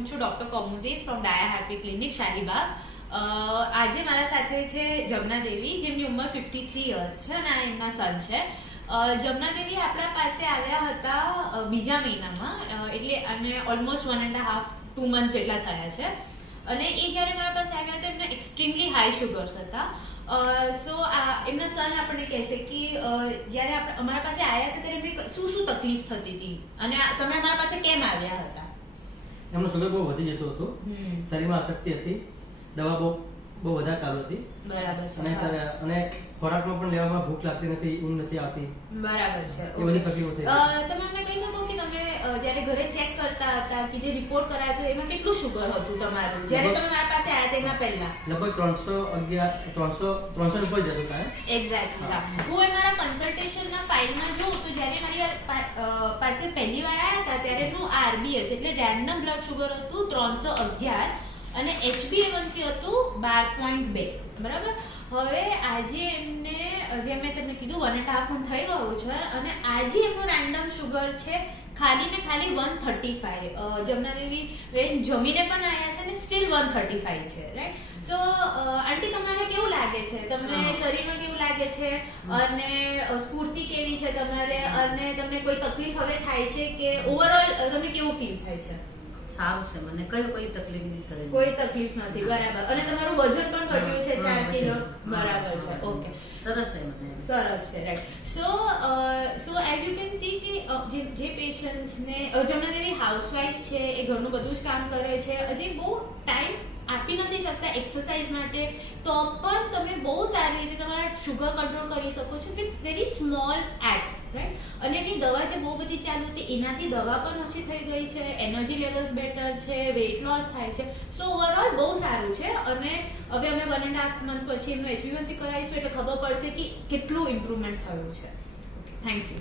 હું છું doctor Kaumudi from Dia Happy Clinic Shahibaug. આજે મારા સાથે છે જમના દેવી, જેમની ઉંમર 53 યર્સ છે અને આ એમના સન છે. જમના દેવી આપણા પાસે આવ્યા હતા બીજા મહિનામાં, એટલે અને ઓલમોસ્ટ 1.5-2 મંથ્સ જેટલા થયા છે. અને એ જ્યારે મારા પાસે આવ્યા હતા એમને એક્સ્ટ્રીમલી હાઈ શુગર્સ હતા. સો એમના સન આપણને કહેશે કે જ્યારે આપણે અમારા પાસે આવ્યા હતા ત્યારે એમને શું શું તકલીફ થતી હતી અને તમે અમારા પાસે કેમ આવ્યા હતા? એમનો શુગર બહુ વધી જતો હતો, શરીરમાં અશક્તિ હતી, દવા બહુ વધારે ચાલુ હતી. બરાબર છે. અને ખોરાકમાં પણ લેવામાં ભૂખ લાગતી નથી, ઊંઘ નથી આવતી. બરાબર છે. એ બધી તકલીફો થઈ. તમે અમને કહી શકો કે તમે જ્યારે ઘરે ચેક કરતા હતા કે જે રિપોર્ટ કરાયો હતો એમાં કેટલું શુગર હતું તમારું જ્યારે તમે મારા પાસે આવ્યા તેના પહેલા? લગભગ 300 ઉપર જતો હતા. એક્ઝેક્ટલી. હું એ મારા કન્સલ્ટેશનના ફાઇલમાં જોઉં તો જ્યારે મારી પાસે પહેલી વાર આવ્યા હતા ત્યારે એનું RBS એટલે રેન્ડમ બ્લડ શુગર હતું 311 અને HbA1c હતું 12.2. બરાબર. હવે આજે એમને જે મેં તમને કીધું 1.5 મંથ થઈ ગયું છે અને આજે એમનું રેન્ડમ શુગર છે ખાલી ને ખાલી 135. જમના દેવી જમીને પણ આવ્યા છે અને સ્ટીલ 135 છે, રાઈટ? સો આંટી તમને કેવું લાગે છે? તમને શરીરમાં કેવું લાગે છે અને સ્ફૂર્તિ કેવી છે તમારે અને તમને કોઈ તકલીફ હવે થાય છે કે ઓવરઓલ તમને કેવું ફીલ થાય છે? સારું છે, મને કોઈ તકલીફ નહીં શરીર, કોઈ તકલીફ નથી. બરાબર. અને તમારું વજન પણ ઘટ્યું છે 4 કિલો. બરાબર છે. ઓકે, સરસ છે. મને સરસ છે, right. So as you can see કે જે પેશન્ટ્સને જમના દેવી હાઉસવાઈફ છે, એ ઘરનું બધું જ કામ કરે છે, હજી બહુ ટાઈમ આપી નથી શકતા એક્સરસાઇઝ માટે, તો પણ તમે બહુ સારી રીતે તમારા શુગર કંટ્રોલ કરી શકો છો with very small acts, right? અને એમની દવા જે બહુ બધી ચાલુ હતી એનાથી દવા પણ ઓછી થઈ ગઈ છે, એનર્જી લેવલ્સ બેટર છે, વેઇટ લોસ થાય છે. સો ઓવરઓલ બહુ સારું છે. અને હવે અમે 1.5 મંથ પછી એમનું HbA1c કરાવીશું એટલે ખબર પડશે કે કેટલું ઇમ્પ્રુવમેન્ટ થયું છે. Thank you.